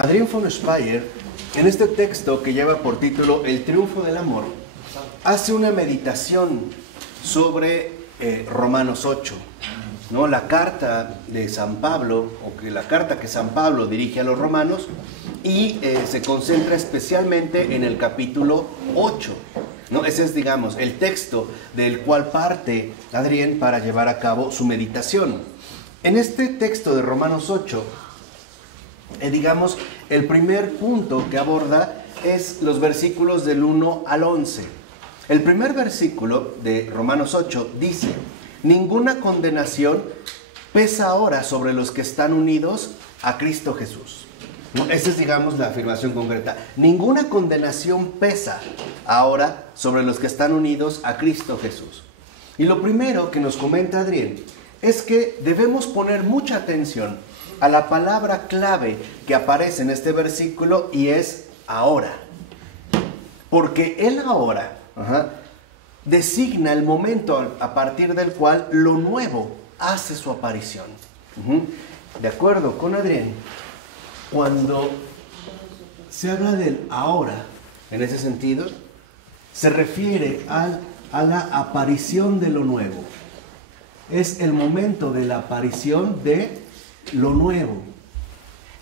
Adrián von Speyer, en este texto que lleva por título El triunfo del amor, hace una meditación sobre Romanos 8, ¿no? La carta de San Pablo, o que la carta que San Pablo dirige a los romanos, y se concentra especialmente en el capítulo 8, ¿no? Ese es, digamos, el texto del cual parte Adrián para llevar a cabo su meditación. En este texto de Romanos 8, digamos, el primer punto que aborda es los versículos del 1 al 11. El primer versículo de Romanos 8 dice: ninguna condenación pesa ahora sobre los que están unidos a Cristo Jesús. ¿No? Esa es, digamos, la afirmación concreta. Ninguna condenación pesa ahora sobre los que están unidos a Cristo Jesús. Y lo primero que nos comenta Adrián es que debemos poner mucha atención a la palabra clave que aparece en este versículo, y es ahora. Porque el ahora designa el momento a partir del cual lo nuevo hace su aparición. De acuerdo con Adrián, cuando se habla del ahora, en ese sentido, se refiere a la aparición de lo nuevo. Es el momento de la aparición de lo nuevo.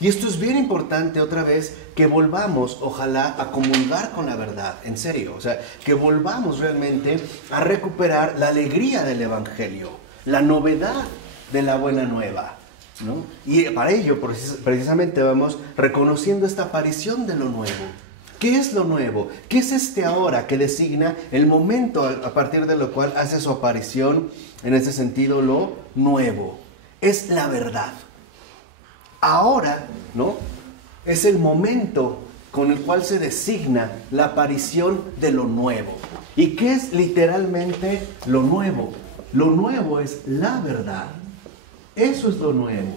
Y esto es bien importante, otra vez, que volvamos, ojalá, a comulgar con la verdad, en serio. O sea, que volvamos realmente a recuperar la alegría del Evangelio, la novedad de la buena nueva, ¿no? Y para ello, precisamente, vamos reconociendo esta aparición de lo nuevo. ¿Qué es lo nuevo? ¿Qué es este ahora que designa el momento a partir de lo cual hace su aparición, en ese sentido, lo nuevo? Es la verdad. Ahora, ¿no?, es el momento con el cual se designa la aparición de lo nuevo. ¿Y qué es literalmente lo nuevo? Lo nuevo es la verdad. Eso es lo nuevo.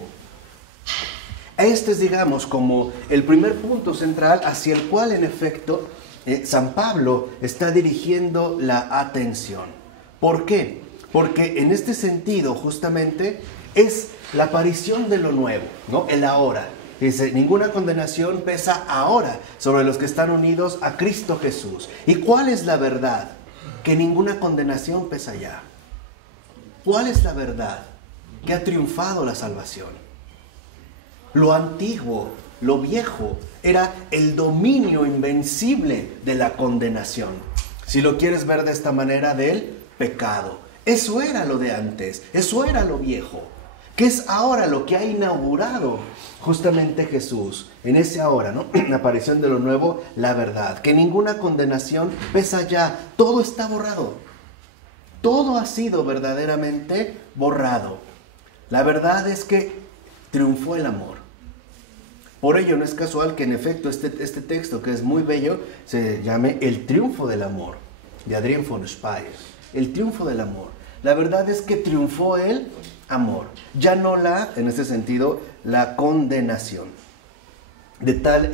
Este es, digamos, como el primer punto central hacia el cual, en efecto, San Pablo está dirigiendo la atención. ¿Por qué? Porque en este sentido, justamente, es la aparición de lo nuevo, ¿no? El ahora. Dice, ninguna condenación pesa ahora sobre los que están unidos a Cristo Jesús. ¿Y cuál es la verdad? Que ninguna condenación pesa ya. ¿Cuál es la verdad? Que ha triunfado la salvación. Lo antiguo, lo viejo, era el dominio invencible de la condenación. Si lo quieres ver de esta manera, del pecado. Eso era lo de antes, eso era lo viejo. ¿Qué es ahora lo que ha inaugurado justamente Jesús? En ese ahora, ¿no?, la aparición de lo nuevo, la verdad. Que ninguna condenación pesa ya. Todo está borrado. Todo ha sido verdaderamente borrado. La verdad es que triunfó el amor. Por ello no es casual que en efecto este texto, que es muy bello, se llame El triunfo del amor, de Adrián von Speyer. El triunfo del amor. La verdad es que triunfó el amor. Ya no en este sentido, la condenación. De tal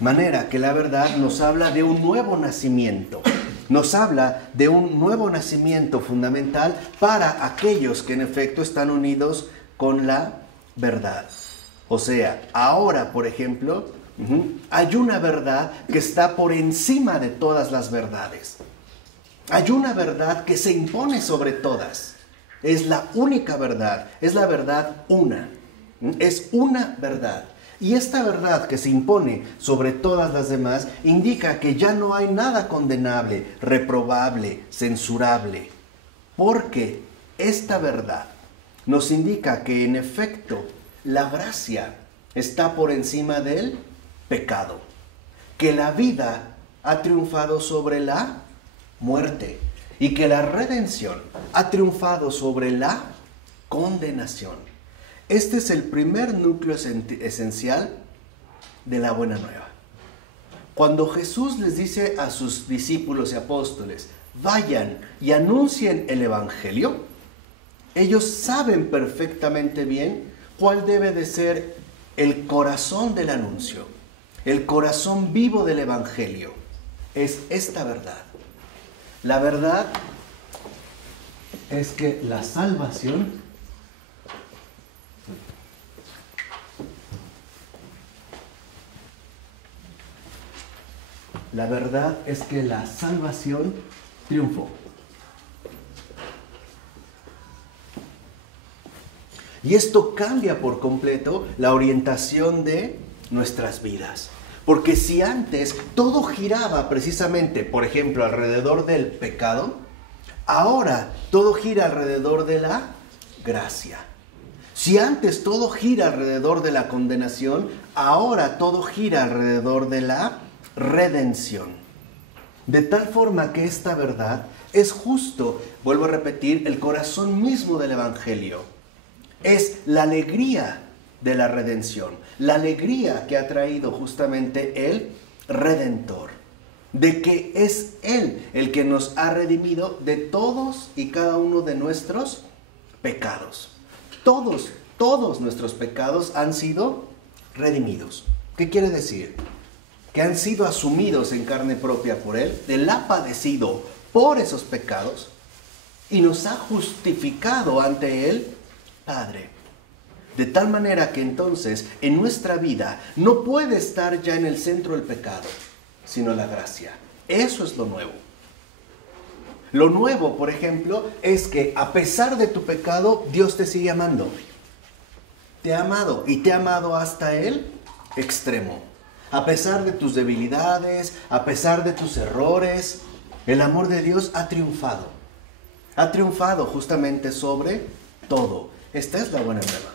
manera que la verdad nos habla de un nuevo nacimiento. Nos habla de un nuevo nacimiento fundamental para aquellos que en efecto están unidos con la verdad. O sea, ahora, por ejemplo, hay una verdad que está por encima de todas las verdades. Hay una verdad que se impone sobre todas. Es la única verdad, es la verdad una. Es una verdad. Y esta verdad que se impone sobre todas las demás indica que ya no hay nada condenable, reprobable, censurable. Porque esta verdad nos indica que en efecto la gracia está por encima del pecado. Que la vida ha triunfado sobre la muerte. Y que la redención ha triunfado sobre la condenación. Este es el primer núcleo esencial de la buena nueva. Cuando Jesús les dice a sus discípulos y apóstoles, vayan y anuncien el Evangelio, ellos saben perfectamente bien cuál debe de ser el corazón del anuncio, el corazón vivo del Evangelio. Es esta verdad. La verdad es que la salvación La verdad es que la salvación triunfó. Y esto cambia por completo la orientación de nuestras vidas. Porque si antes todo giraba precisamente, por ejemplo, alrededor del pecado, ahora todo gira alrededor de la gracia. Si antes todo gira alrededor de la condenación, ahora todo gira alrededor de la redención. De tal forma que esta verdad es justo, vuelvo a repetir, el corazón mismo del Evangelio. Es la alegría de la redención, la alegría que ha traído justamente el Redentor, de que es Él el que nos ha redimido de todos y cada uno de nuestros pecados. Todos nuestros pecados han sido redimidos. ¿Qué quiere decir? Que han sido asumidos en carne propia por Él, Él ha padecido por esos pecados y nos ha justificado ante el Padre. De tal manera que entonces en nuestra vida no puede estar ya en el centro el pecado, sino la gracia. Eso es lo nuevo. Lo nuevo, por ejemplo, es que a pesar de tu pecado, Dios te sigue amando. Te ha amado y te ha amado hasta el extremo. A pesar de tus debilidades, a pesar de tus errores, el amor de Dios ha triunfado. Ha triunfado justamente sobre todo. Esta es la buena nueva.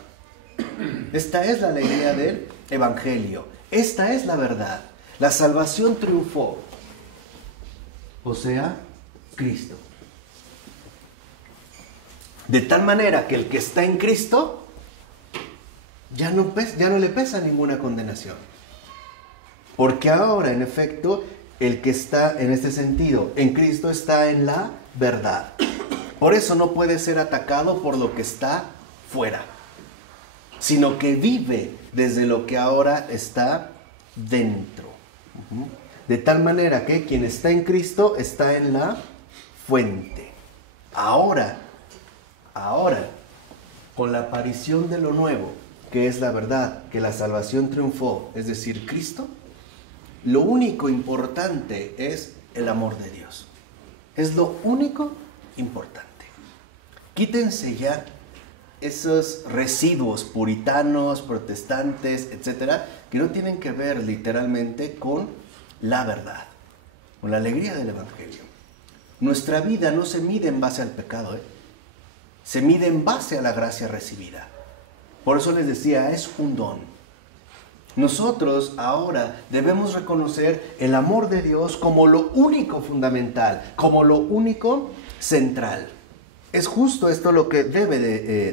Esta es la alegría del Evangelio. Esta es la verdad. La salvación triunfó. O sea, Cristo. De tal manera que el que está en Cristo ya no le pesa ninguna condenación. Porque ahora, en efecto, el que está en este sentido, en Cristo, está en la verdad. Por eso no puede ser atacado por lo que está fuera, sino que vive desde lo que ahora está dentro. De tal manera que quien está en Cristo está en la fuente. Ahora, con la aparición de lo nuevo, que es la verdad, que la salvación triunfó, es decir, Cristo, lo único importante es el amor de Dios. Es lo único importante. Quítense ya esos residuos puritanos, protestantes, etcétera, que no tienen que ver literalmente con la verdad, con la alegría del Evangelio. Nuestra vida no se mide en base al pecado, se mide en base a la gracia recibida. Por eso les decía, es un don. Nosotros ahora debemos reconocer el amor de Dios como lo único fundamental, como lo único central. Es justo esto lo que debe de,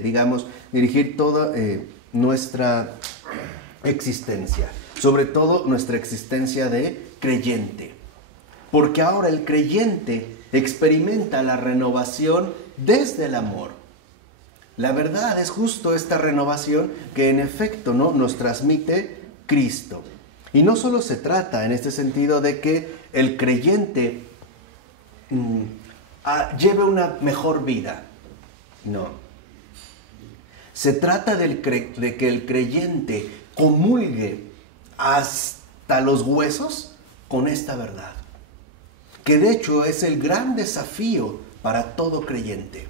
dirigir toda nuestra existencia. Sobre todo nuestra existencia de creyente. Porque ahora el creyente experimenta la renovación desde el amor. La verdad es justo esta renovación que en efecto, ¿no?, nos transmite Cristo. Y no solo se trata en este sentido de que el creyente lleve una mejor vida. No. Se trata de que el creyente comulgue hasta los huesos con esta verdad. Que de hecho es el gran desafío para todo creyente.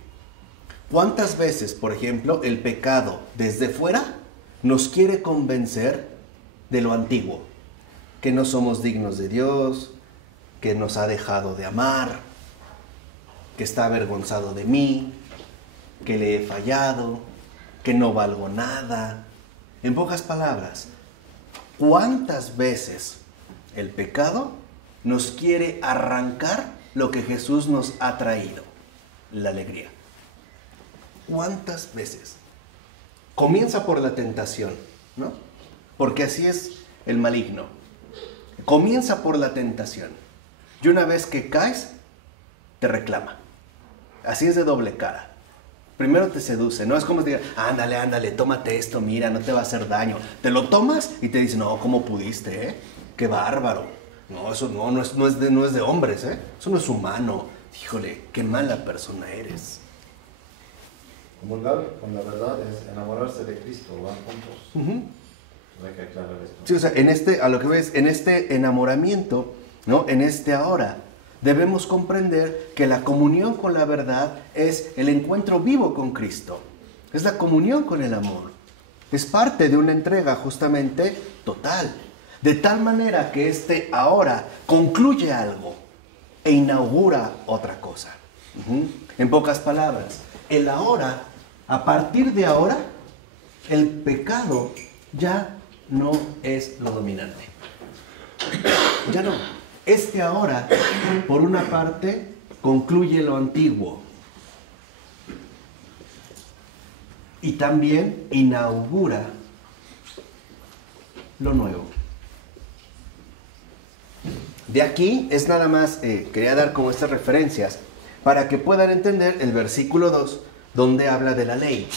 ¿Cuántas veces, por ejemplo, el pecado desde fuera nos quiere convencer de lo antiguo? Que no somos dignos de Dios, que nos ha dejado de amar, que está avergonzado de mí, que le he fallado, que no valgo nada. En pocas palabras, ¿cuántas veces el pecado nos quiere arrancar lo que Jesús nos ha traído? La alegría. ¿Cuántas veces? Comienza por la tentación, ¿no? Porque así es el maligno. Comienza por la tentación. Y una vez que caes, te reclama. Así es de doble cara. Primero te seduce, no es como si diga, ándale, tómate esto, mira, no te va a hacer daño. Te lo tomas y te dice, no, ¿cómo pudiste, Qué bárbaro. No, eso no es de hombres, Eso no es humano. Híjole, qué mala persona eres. Comulgar con la verdad es enamorarse de Cristo, van juntos. Hay que aclarar esto. Sí, o sea, a lo que ves, en este enamoramiento, ¿no? En este ahora. Debemos comprender que la comunión con la verdad es el encuentro vivo con Cristo. Es la comunión con el amor. Es parte de una entrega justamente total. De tal manera que este ahora concluye algo e inaugura otra cosa. En pocas palabras, el ahora, a partir de ahora, el pecado ya no es lo dominante. Ya no. Este ahora, por una parte, concluye lo antiguo y también inaugura lo nuevo. De aquí es nada más, quería dar como estas referencias para que puedan entender el versículo 2, donde habla de la ley.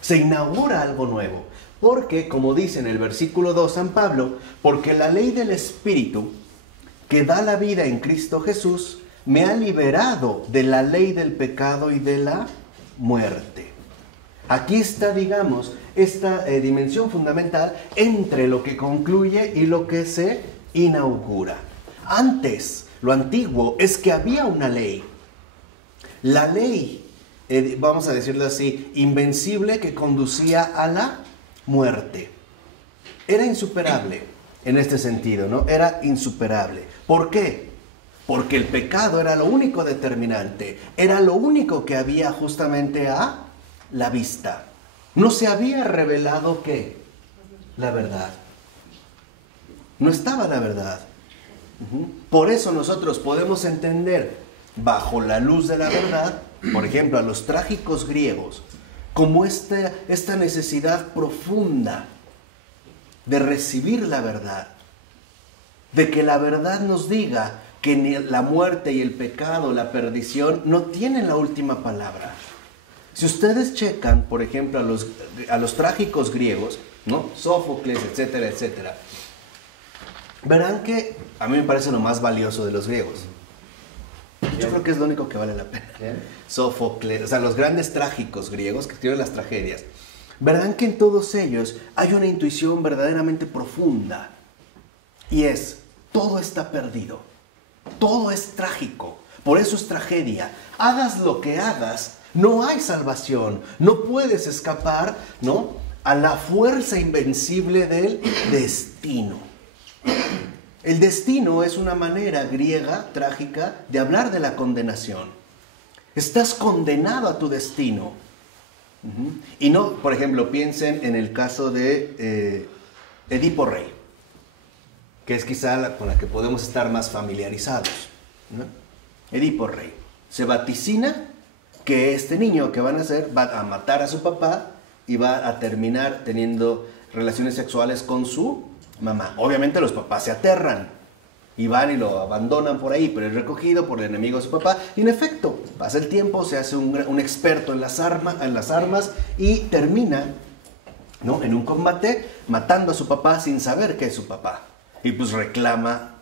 Se inaugura algo nuevo, porque, como dice en el versículo 2 San Pablo, porque la ley del Espíritu que da la vida en Cristo Jesús me ha liberado de la ley del pecado y de la muerte. Aquí está, digamos, esta dimensión fundamental entre lo que concluye y lo que se inaugura. Antes, lo antiguo es que había una ley. La ley, vamos a decirlo así, invencible, que conducía a la muerte. Era insuperable en este sentido, ¿no? Era insuperable. ¿Por qué? Porque el pecado era lo único determinante. Era lo único que había justamente a la vista. No se había revelado ¿qué? La verdad. No estaba la verdad. Por eso nosotros podemos entender bajo la luz de la verdad, por ejemplo, a los trágicos griegos, como esta necesidad profunda de recibir la verdad, de que la verdad nos diga que ni la muerte y el pecado, la perdición, no tienen la última palabra. Si ustedes checan, por ejemplo, a los trágicos griegos, ¿no? Sófocles, etcétera, etcétera, verán que a mí me parece lo más valioso de los griegos. Yo creo que es lo único que vale la pena. Sófocles, o sea, los grandes trágicos griegos que escriben las tragedias. Verán que en todos ellos hay una intuición verdaderamente profunda. Y es, todo está perdido. Todo es trágico. Por eso es tragedia. Hagas lo que hagas, no hay salvación. No puedes escapar, ¿no?, a la fuerza invencible del destino. El destino es una manera griega, trágica, de hablar de la condenación. Estás condenado a tu destino. Y no, por ejemplo, piensen en el caso de Edipo Rey, que es quizá con la que podemos estar más familiarizados, ¿no? Edipo Rey. Se vaticina que este niño que van a hacer va a matar a su papá y va a terminar teniendo relaciones sexuales con su mamá. Obviamente los papás se aterran y van y lo abandonan por ahí, pero es recogido por el enemigo de su papá. Y en efecto, pasa el tiempo, se hace un experto en las armas y termina, ¿no?, en un combate matando a su papá sin saber que es su papá. Y pues reclama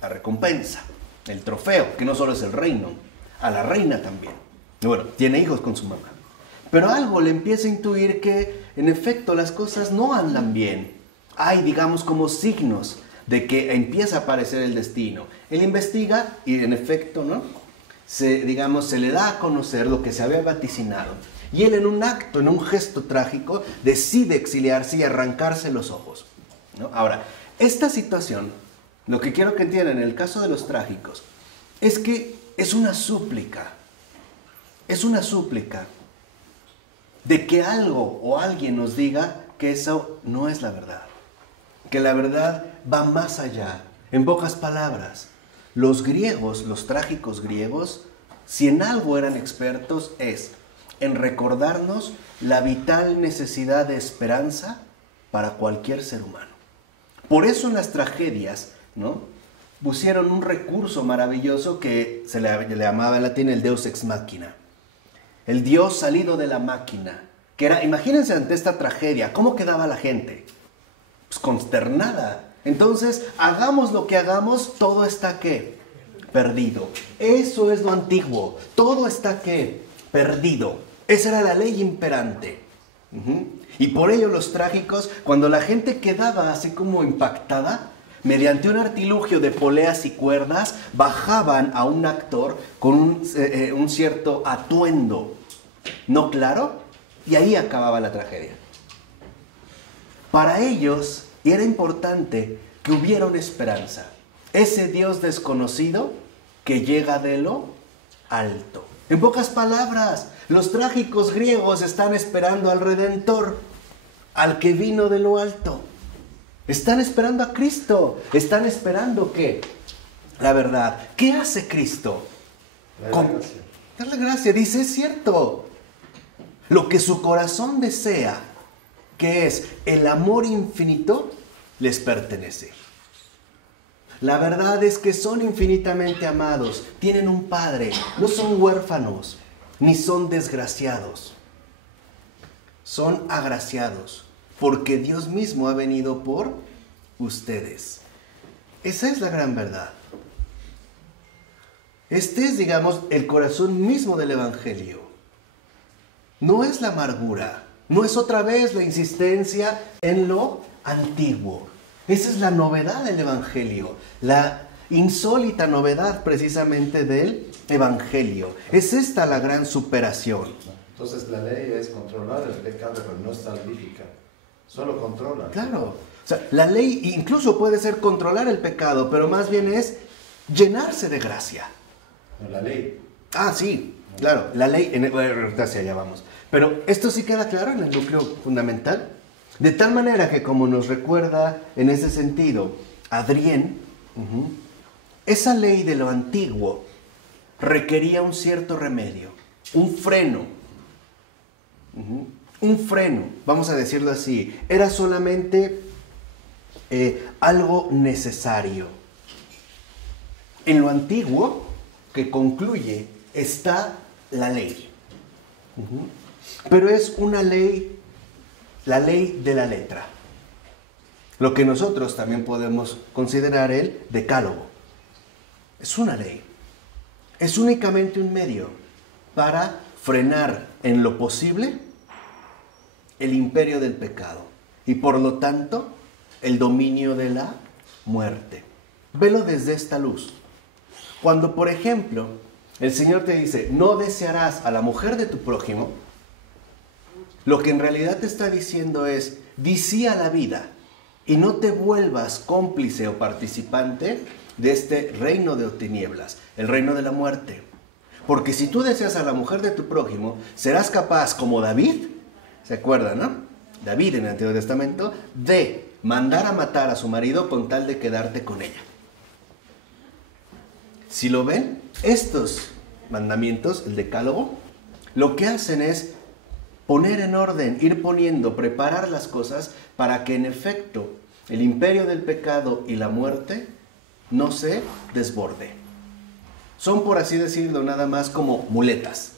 la recompensa, el trofeo, que no solo es el reino, a la reina también. Y bueno, tiene hijos con su mamá. Pero algo le empieza a intuir que, en efecto, las cosas no andan bien. Hay, digamos, como signos de que empieza a aparecer el destino. Él investiga y, en efecto, ¿no?, se le da a conocer lo que se había vaticinado. Y él, en un acto, en un gesto trágico, decide exiliarse y arrancarse los ojos, ¿no? Ahora, esta situación, lo que quiero que entiendan en el caso de los trágicos, es que es una súplica. Es una súplica de que algo o alguien nos diga que eso no es la verdad. Que la verdad va más allá. En pocas palabras, los griegos, los trágicos griegos, si en algo eran expertos, es en recordarnos la vital necesidad de esperanza para cualquier ser humano. Por eso en las tragedias, ¿no?, pusieron un recurso maravilloso que se le llamaba en latín el Deus ex machina. El Dios salido de la máquina. Que era, imagínense ante esta tragedia, ¿cómo quedaba la gente? Pues consternada. Entonces, hagamos lo que hagamos, todo está ¿qué? Perdido. Eso es lo antiguo. Todo está ¿qué? Perdido. Esa era la ley imperante. Y por ello los trágicos, cuando la gente quedaba así como impactada, mediante un artilugio de poleas y cuerdas, bajaban a un actor con un cierto atuendo no claro, y ahí acababa la tragedia. Para ellos era importante que hubiera una esperanza. Ese Dios desconocido que llega de lo alto. En pocas palabras, los trágicos griegos están esperando al Redentor, al que vino de lo alto. Están esperando a Cristo. Están esperando ¿qué? La verdad. ¿Qué hace Cristo? Darle gracia. Dice, es cierto. Lo que su corazón desea, que es el amor infinito, les pertenece. La verdad es que son infinitamente amados, tienen un padre, no son huérfanos, ni son desgraciados. Son agraciados, porque Dios mismo ha venido por ustedes. Esa es la gran verdad. Este es, digamos, el corazón mismo del Evangelio. No es la amargura, no es otra vez la insistencia en lo antiguo. Esa es la novedad del Evangelio, la insólita novedad precisamente del Evangelio. Es esta la gran superación. Entonces la ley es controlar el pecado, pero no salvifica, solo controla. Claro, o sea, la ley incluso puede ser controlar el pecado, pero más bien es llenarse de gracia. La ley. Ah, sí, claro, la ley, ahorita hacia allá vamos. Pero esto sí queda claro en el núcleo fundamental. De tal manera que, como nos recuerda en ese sentido Adrián, esa ley de lo antiguo requería un cierto remedio, un freno. Un freno, vamos a decirlo así. Era solamente algo necesario. En lo antiguo, que concluye, está la ley. Pero es una ley, la ley de la letra. Lo que nosotros también podemos considerar el decálogo. Es una ley. Es únicamente un medio para frenar en lo posible el imperio del pecado y por lo tanto el dominio de la muerte. Velo desde esta luz. Cuando, por ejemplo, el Señor te dice, no desearás a la mujer de tu prójimo, lo que en realidad te está diciendo es, di sí a la vida y no te vuelvas cómplice o participante de este reino de tinieblas, el reino de la muerte. Porque si tú deseas a la mujer de tu prójimo, serás capaz, como David, ¿se acuerdan, no? David en el Antiguo Testamento, de mandar a matar a su marido con tal de quedarte con ella. Si lo ven, estos mandamientos, el decálogo, lo que hacen es poner en orden, ir poniendo, preparar las cosas para que en efecto el imperio del pecado y la muerte no se desborde. Son, por así decirlo, nada más como muletas,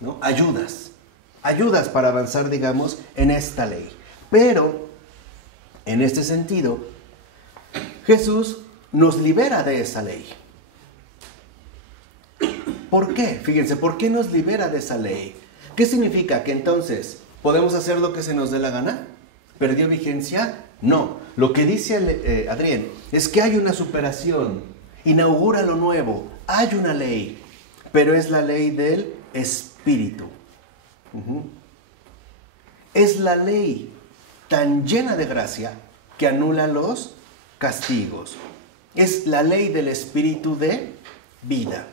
¿no? Ayudas para avanzar, digamos, en esta ley. Pero, en este sentido, Jesús nos libera de esa ley. ¿Por qué? Fíjense, ¿por qué nos libera de esa ley? ¿Qué significa? ¿Que entonces podemos hacer lo que se nos dé la gana? ¿Perdió vigencia? No. Lo que dice Adrián es que hay una superación, inaugura lo nuevo, hay una ley, pero es la ley del Espíritu. Es la ley tan llena de gracia que anula los castigos. Es la ley del Espíritu de vida.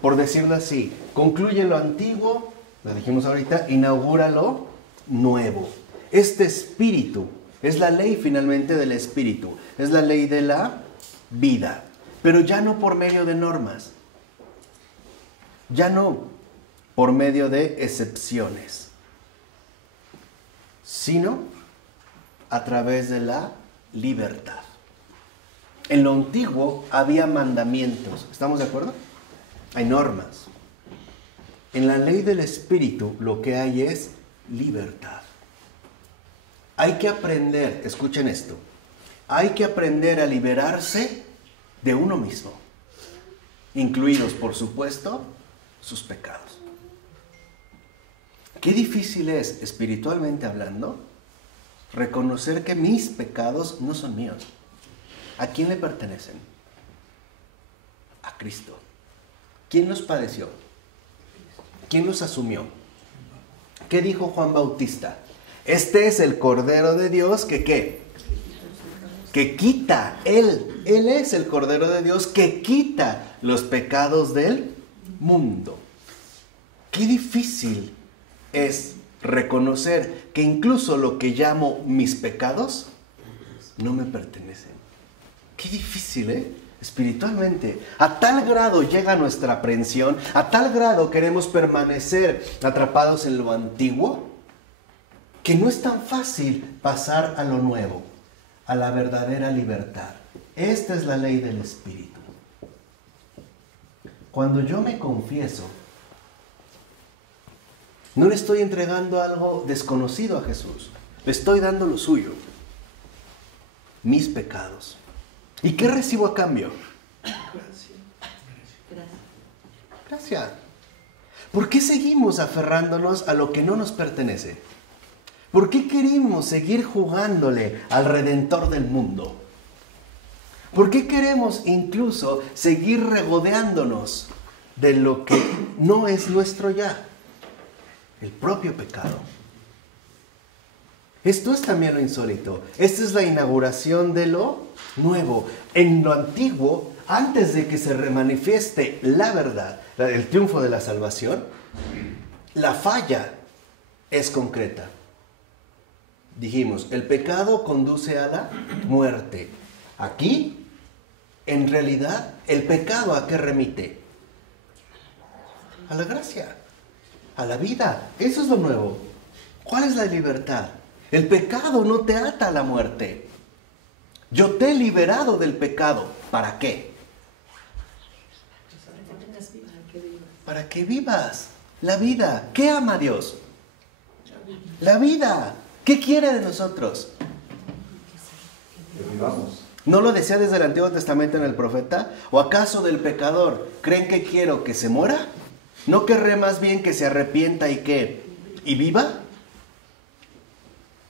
Por decirlo así, concluye lo antiguo, lo dijimos ahorita, inaugura lo nuevo. Este espíritu es la ley finalmente del espíritu, es la ley de la vida, pero ya no por medio de normas, ya no por medio de excepciones, sino a través de la libertad. En lo antiguo había mandamientos, ¿estamos de acuerdo? Hay normas. En la ley del Espíritu lo que hay es libertad. Hay que aprender, escuchen esto, hay que aprender a liberarse de uno mismo, incluidos, por supuesto, sus pecados. Qué difícil es, espiritualmente hablando, reconocer que mis pecados no son míos. ¿A quién le pertenecen? A Cristo. ¿Quién los padeció? ¿Quién los asumió? ¿Qué dijo Juan Bautista? Este es el Cordero de Dios que ¿qué? Que quita, Él es el Cordero de Dios que quita los pecados del mundo. Qué difícil es reconocer que incluso lo que llamo mis pecados no me pertenecen. Qué difícil, espiritualmente. A tal grado llega nuestra aprehensión, a tal grado queremos permanecer atrapados en lo antiguo, que no es tan fácil pasar a lo nuevo, a la verdadera libertad. Esta es la ley del Espíritu. Cuando yo me confieso, no le estoy entregando algo desconocido a Jesús, le estoy dando lo suyo, mis pecados. ¿Y qué recibo a cambio? Gracias. ¿Por qué seguimos aferrándonos a lo que no nos pertenece? ¿Por qué queremos seguir jugándole al Redentor del mundo? ¿Por qué queremos incluso seguir regodeándonos de lo que no es nuestro ya? El propio pecado. Esto es también lo insólito. Esta es la inauguración de lo nuevo. En lo antiguo, antes de que se remanifieste la verdad, el triunfo de la salvación, la falla es concreta. Dijimos, el pecado conduce a la muerte. Aquí, en realidad, el pecado ¿a qué remite? A la gracia, a la vida. Eso es lo nuevo. ¿Cuál es la libertad? El pecado no te ata a la muerte. Yo te he liberado del pecado. ¿Para qué? Para que vivas la vida. ¿Qué ama Dios? La vida. ¿Qué quiere de nosotros? Que vivamos. ¿No lo decía desde el Antiguo Testamento en el profeta? ¿O acaso del pecador creen que quiero que se muera? ¿No querré más bien que se arrepienta y viva?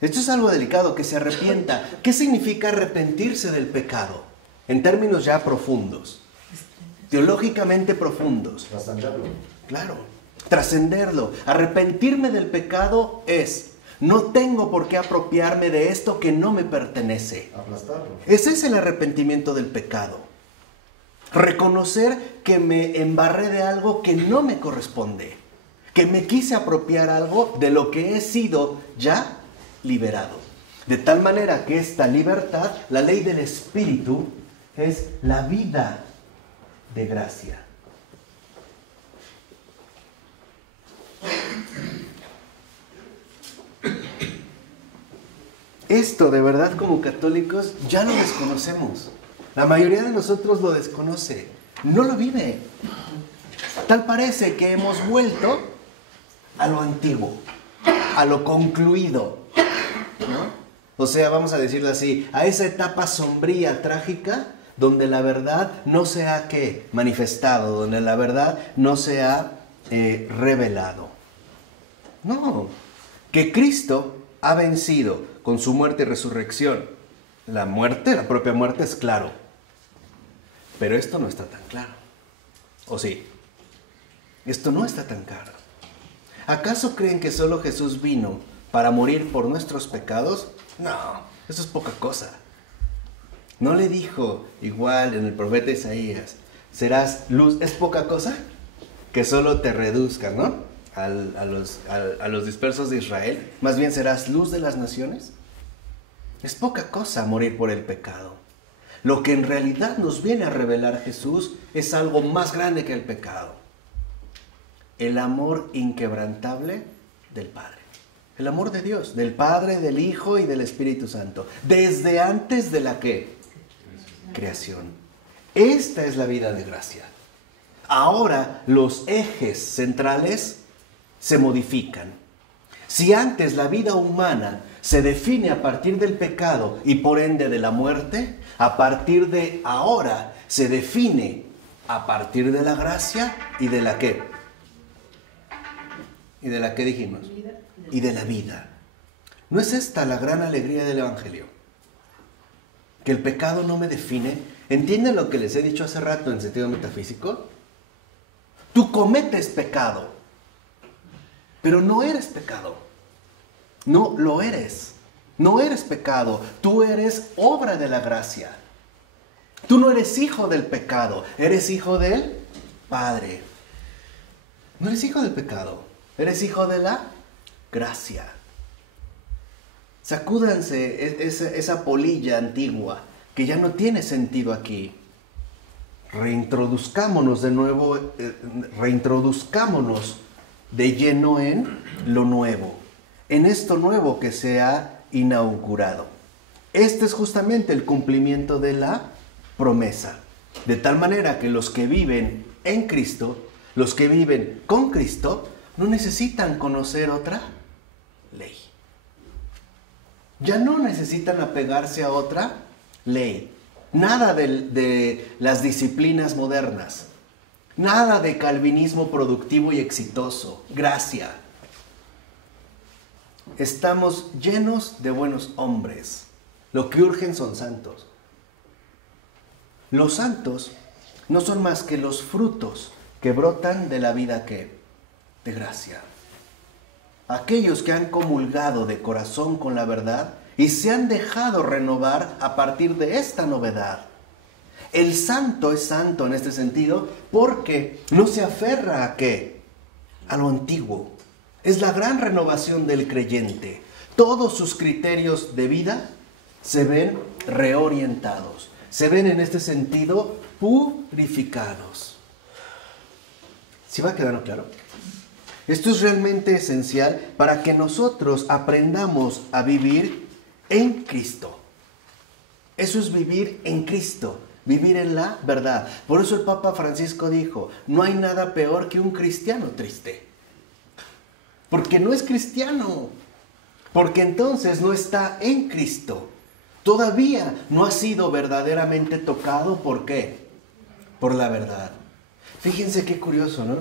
Esto es algo delicado, que se arrepienta. ¿Qué significa arrepentirse del pecado? En términos ya profundos, teológicamente profundos. Trascenderlo. Claro, trascenderlo. Arrepentirme del pecado es, no tengo por qué apropiarme de esto que no me pertenece. Aplastarlo. Ese es el arrepentimiento del pecado. Reconocer que me embarré de algo que no me corresponde, que me quise apropiar algo de lo que he sido ya liberado. De tal manera que esta libertad, la ley del Espíritu, es la vida de gracia. Esto de verdad como católicos ya lo desconocemos. La mayoría de nosotros lo desconoce, no lo vive. Tal parece que hemos vuelto a lo antiguo, a lo concluido, ¿no? O sea, vamos a decirlo así, a esa etapa sombría, trágica, donde la verdad no se ha manifestado, donde la verdad no se ha revelado. No, que Cristo ha vencido con su muerte y resurrección. La muerte, la propia muerte es claro. Pero esto no está tan claro. ¿O sí? Esto no está tan claro. ¿Acaso creen que solo Jesús vino para morir por nuestros pecados? No, eso es poca cosa. ¿No le dijo igual en el profeta Isaías, serás luz? ¿Es poca cosa? Que solo te reduzcan, ¿no? A los dispersos de Israel. Más bien serás luz de las naciones. Es poca cosa morir por el pecado. Lo que en realidad nos viene a revelar Jesús es algo más grande que el pecado. El amor inquebrantable del Padre. El amor de Dios, del Padre, del Hijo y del Espíritu Santo. Desde antes de la ¿qué? Creación. Esta es la vida de gracia. Ahora los ejes centrales se modifican. Si antes la vida humana se define a partir del pecado y por ende de la muerte, a partir de ahora se define a partir de la gracia y de la ¿qué? ¿Y de la qué dijimos? Y de la vida. ¿No es esta la gran alegría del Evangelio? que el pecado no me define. ¿Entienden lo que les he dicho hace rato en sentido metafísico? Tú cometes pecado, pero no eres pecado. No lo eres. No eres pecado. Tú eres obra de la gracia. Tú no eres hijo del pecado. Eres hijo del Padre. No eres hijo del pecado. Eres hijo de la gracia. Sacúdanse esa polilla antigua que ya no tiene sentido aquí. Reintroduzcámonos de nuevo, reintroduzcámonos de lleno en lo nuevo, en esto nuevo que se ha inaugurado. Este es justamente el cumplimiento de la promesa, de tal manera que los que viven en Cristo, los que viven con Cristo, no necesitan conocer otra ley. Ya no necesitan apegarse a otra ley. Nada de las disciplinas modernas. Nada de calvinismo productivo y exitoso. Gracia. Estamos llenos de buenos hombres. Lo que urgen son santos. Los santos no son más que los frutos que brotan de la vida de gracia. Aquellos que han comulgado de corazón con la verdad y se han dejado renovar a partir de esta novedad. El santo es santo en este sentido porque no se aferra ¿a qué? A lo antiguo. Es la gran renovación del creyente. Todos sus criterios de vida se ven reorientados. Se ven en este sentido purificados. ¿Sí va quedando claro? Esto es realmente esencial para que nosotros aprendamos a vivir en Cristo. Eso es vivir en Cristo, vivir en la verdad. Por eso el Papa Francisco dijo, no hay nada peor que un cristiano triste. Porque no es cristiano, porque entonces no está en Cristo. Todavía no ha sido verdaderamente tocado, ¿por qué? Por la verdad. Fíjense qué curioso, ¿no?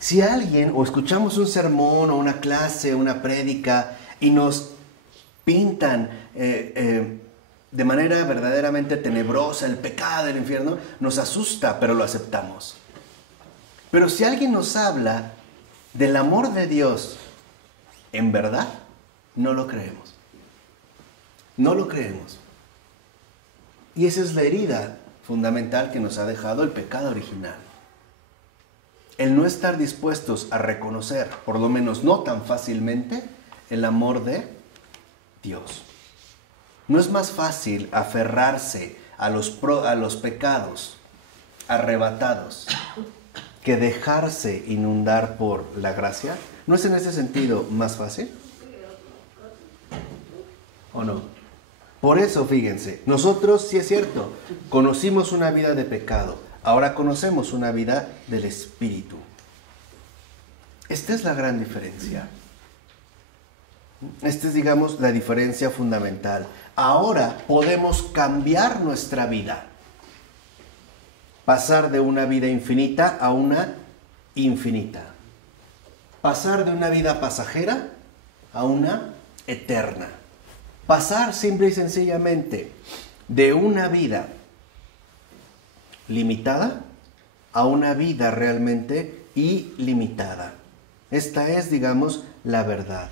Si alguien, o escuchamos un sermón, o una clase, una prédica, y nos pintan de manera verdaderamente tenebrosa el pecado del infierno, nos asusta, pero lo aceptamos. Pero si alguien nos habla del amor de Dios en verdad, no lo creemos. No lo creemos. Y esa es la herida fundamental que nos ha dejado el pecado original. El no estar dispuestos a reconocer, por lo menos no tan fácilmente, el amor de Dios. No es más fácil aferrarse a los pecados arrebatados que dejarse inundar por la gracia. ¿No es en ese sentido más fácil? ¿O no? Por eso, fíjense, nosotros, sí es cierto, conocimos una vida de pecado. Ahora conocemos una vida del Espíritu. Esta es la gran diferencia. Esta es, digamos, la diferencia fundamental. Ahora podemos cambiar nuestra vida. Pasar de una vida infinita a una infinita. Pasar de una vida pasajera a una eterna. Pasar simple y sencillamente de una vida limitada a una vida realmente ilimitada. Esta es, digamos, la verdad,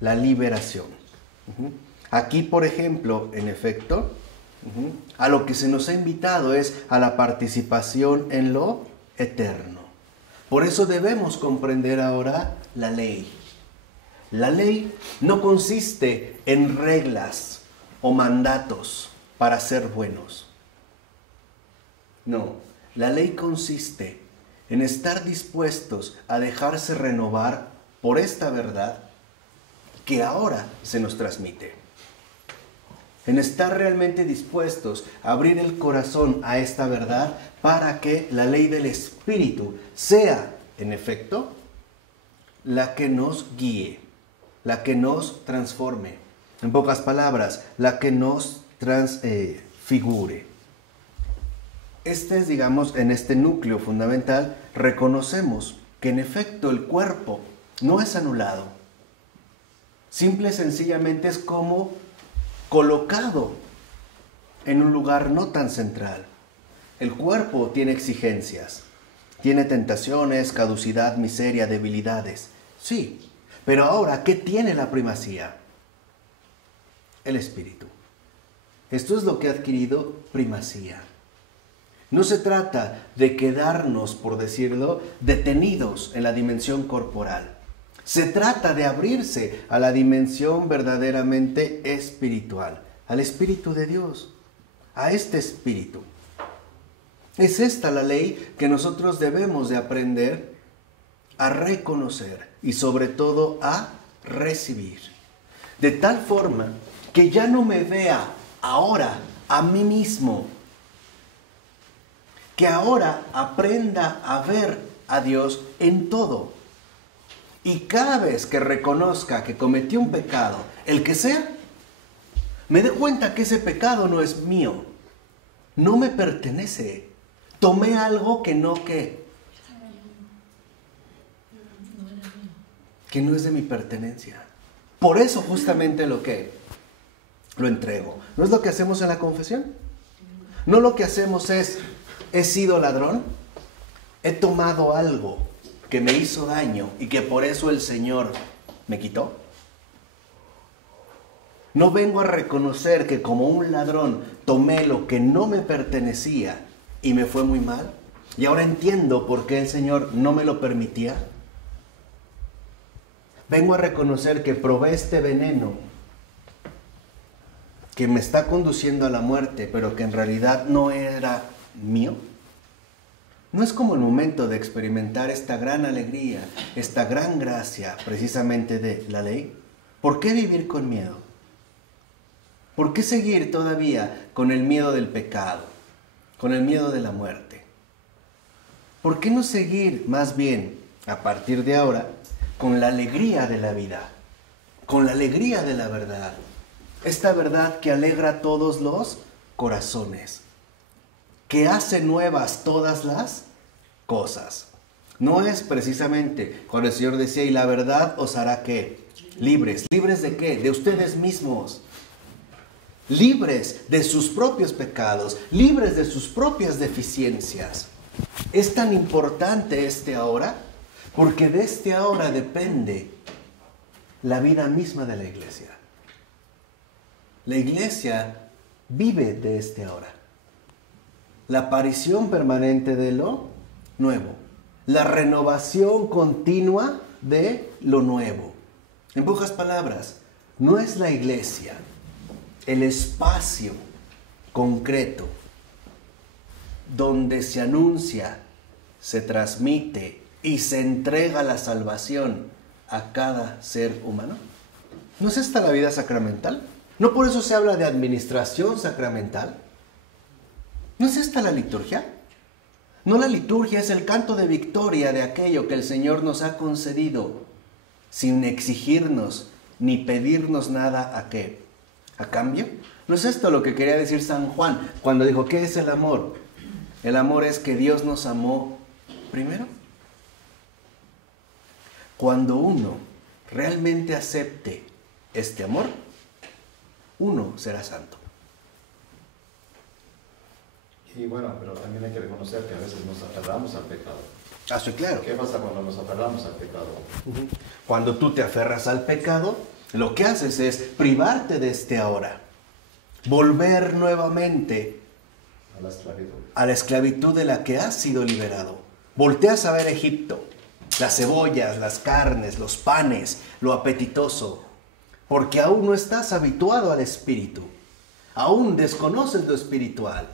la liberación. Aquí, por ejemplo, en efecto, a lo que se nos ha invitado es a la participación en lo eterno. Por eso debemos comprender ahora la ley. La ley no consiste en reglas o mandatos para ser buenos. No, la ley consiste en estar dispuestos a dejarse renovar por esta verdad que ahora se nos transmite. En estar realmente dispuestos a abrir el corazón a esta verdad para que la ley del Espíritu sea, en efecto, la que nos guíe, la que nos transforme. En pocas palabras, la que nos transfigure. Este es, digamos, en este núcleo fundamental, reconocemos que en efecto el cuerpo no es anulado. Simple y sencillamente es como colocado en un lugar no tan central. El cuerpo tiene exigencias, tiene tentaciones, caducidad, miseria, debilidades. Sí, pero ahora, ¿qué tiene la primacía? El espíritu. Esto es lo que ha adquirido primacía. No se trata de quedarnos, por decirlo, detenidos en la dimensión corporal. Se trata de abrirse a la dimensión verdaderamente espiritual, al Espíritu de Dios, a este Espíritu. Es esta la ley que nosotros debemos de aprender a reconocer y sobre todo a recibir. De tal forma que ya no me vea ahora a mí mismo, que ahora aprenda a ver a Dios en todo. Y cada vez que reconozca que cometí un pecado, el que sea, me dé cuenta que ese pecado no es mío, no me pertenece. Tomé algo que no es de mi pertenencia. Por eso justamente lo entrego. ¿No es lo que hacemos en la confesión? No lo que hacemos es, he sido ladrón, he tomado algo que me hizo daño y que por eso el Señor me quitó. No vengo a reconocer que como un ladrón tomé lo que no me pertenecía y me fue muy mal. Y ahora entiendo por qué el Señor no me lo permitía. Vengo a reconocer que probé este veneno que me está conduciendo a la muerte, pero que en realidad no era mío. ¿No es como el momento de experimentar esta gran alegría, esta gran gracia precisamente de la ley? ¿Por qué vivir con miedo? ¿Por qué seguir todavía con el miedo del pecado, con el miedo de la muerte? ¿Por qué no seguir más bien, a partir de ahora, con la alegría de la vida, con la alegría de la verdad? Esta verdad que alegra todos los corazones, que hace nuevas todas las cosas. No es precisamente cuando el Señor decía, y la verdad os hará ¿qué? Libres. ¿Libres de qué? De ustedes mismos. Libres de sus propios pecados, libres de sus propias deficiencias. Es tan importante este ahora, porque de este ahora depende la vida misma de la iglesia. La iglesia vive de este ahora. La aparición permanente de lo nuevo. La renovación continua de lo nuevo. En pocas palabras, no es la iglesia el espacio concreto donde se anuncia, se transmite y se entrega la salvación a cada ser humano. ¿No es esta la vida sacramental? ¿No por eso se habla de administración sacramental? ¿No es esta la liturgia? No, la liturgia es el canto de victoria de aquello que el Señor nos ha concedido, sin exigirnos ni pedirnos nada a qué, a cambio. ¿No es esto lo que quería decir San Juan cuando dijo, ¿qué es el amor? El amor es que Dios nos amó primero. Cuando uno realmente acepte este amor, uno será santo. Y bueno, pero también hay que reconocer que a veces nos aferramos al pecado. Ah, sí, claro. ¿Qué pasa cuando nos aferramos al pecado? Cuando tú te aferras al pecado, lo que haces es privarte de este ahora. Volver nuevamente a la esclavitud de la que has sido liberado. Volteas a ver Egipto, las cebollas, las carnes, los panes, lo apetitoso, porque aún no estás habituado al espíritu, aún desconoces lo espiritual,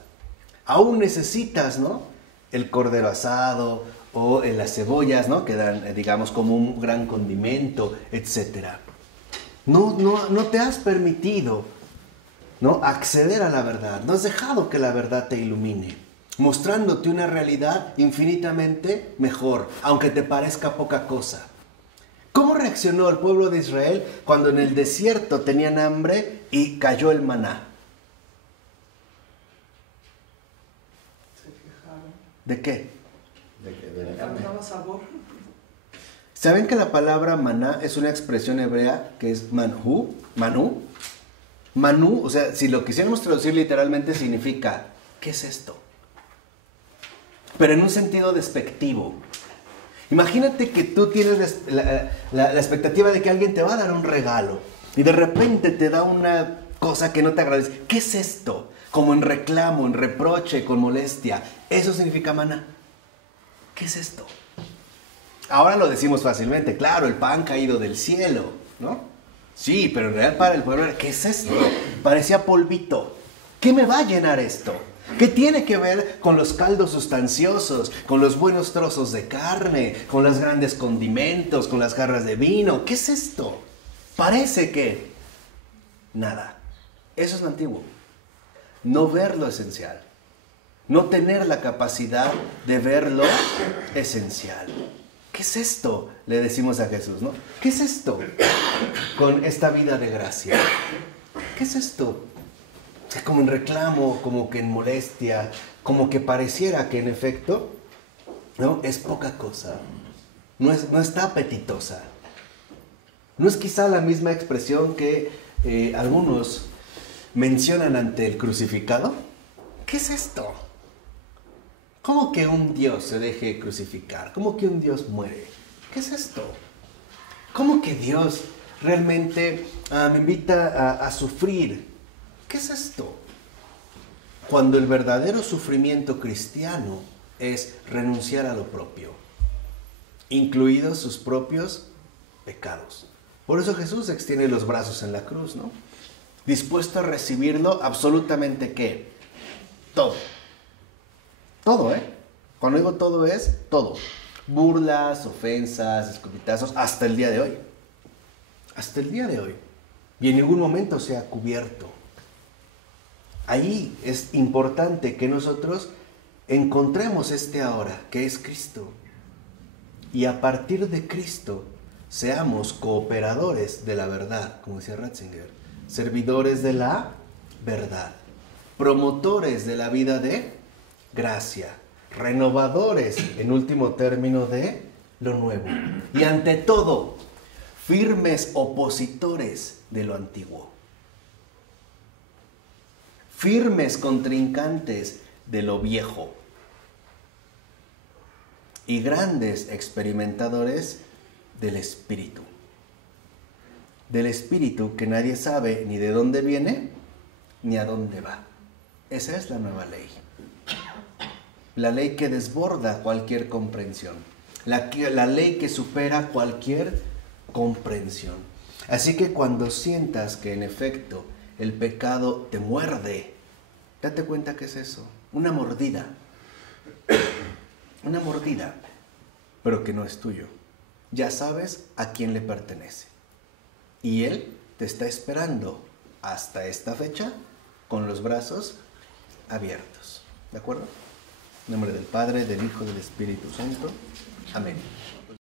aún necesitas, ¿no?, el cordero asado o las cebollas, ¿no?, que dan, digamos, como un gran condimento, etc. No te has permitido, ¿no?, acceder a la verdad, no has dejado que la verdad te ilumine, mostrándote una realidad infinitamente mejor, aunque te parezca poca cosa. ¿Cómo reaccionó el pueblo de Israel cuando en el desierto tenían hambre y cayó el maná? Se quejaron. ¿De qué? De la carne. Daba sabor. ¿Saben que la palabra maná es una expresión hebrea que es manú? Manú, o sea, si lo quisiéramos traducir literalmente significa, ¿qué es esto? Pero en un sentido despectivo. Imagínate que tú tienes la expectativa de que alguien te va a dar un regalo y de repente te da una cosa que no te agradece. ¿Qué es esto? Como en reclamo, en reproche, con molestia. Eso significa maná. ¿Qué es esto? Ahora lo decimos fácilmente. Claro, el pan caído del cielo, ¿no? Sí, pero en realidad para el pueblo, ¿qué es esto? Parecía polvito. ¿Qué me va a llenar esto? ¿Qué tiene que ver con los caldos sustanciosos, con los buenos trozos de carne, con los grandes condimentos, con las jarras de vino? ¿Qué es esto? Parece que nada. Eso es lo antiguo. No ver lo esencial. No tener la capacidad de ver lo esencial. ¿Qué es esto? Le decimos a Jesús, ¿no? ¿Qué es esto con esta vida de gracia? ¿Qué es esto? O sea, como en reclamo, como que en molestia, como que pareciera que en efecto, ¿no? Es poca cosa. No está apetitosa. No es quizá la misma expresión que algunos mencionan ante el crucificado. ¿Qué es esto? ¿Cómo que un Dios se deje crucificar? ¿Cómo que un Dios muere? ¿Qué es esto? ¿Cómo que Dios realmente me invita a sufrir? ¿Qué es esto? Cuando el verdadero sufrimiento cristiano es renunciar a lo propio, incluidos sus propios pecados. Por eso Jesús extiende los brazos en la cruz, ¿no? Dispuesto a recibirlo absolutamente, ¿qué? Todo. Todo, ¿eh? Cuando digo todo es todo. Burlas, ofensas, escupitazos, hasta el día de hoy. Hasta el día de hoy. Y en ningún momento se ha cubierto. Ahí es importante que nosotros encontremos este ahora, que es Cristo. Y a partir de Cristo seamos cooperadores de la verdad, como decía Ratzinger, servidores de la verdad, promotores de la vida de gracia, renovadores, en último término, de lo nuevo. Y ante todo, firmes opositores de lo antiguo. Firmes contrincantes de lo viejo. Y grandes experimentadores del Espíritu. Del Espíritu que nadie sabe ni de dónde viene, ni a dónde va. Esa es la nueva ley. La ley que desborda cualquier comprensión. La ley que supera cualquier comprensión. Así que cuando sientas que en efecto el pecado te muerde, date cuenta que es eso. Una mordida. Una mordida, pero que no es tuyo. Ya sabes a quién le pertenece. Y Él te está esperando hasta esta fecha con los brazos abiertos. ¿De acuerdo? En nombre del Padre, del Hijo y del Espíritu Santo. Amén.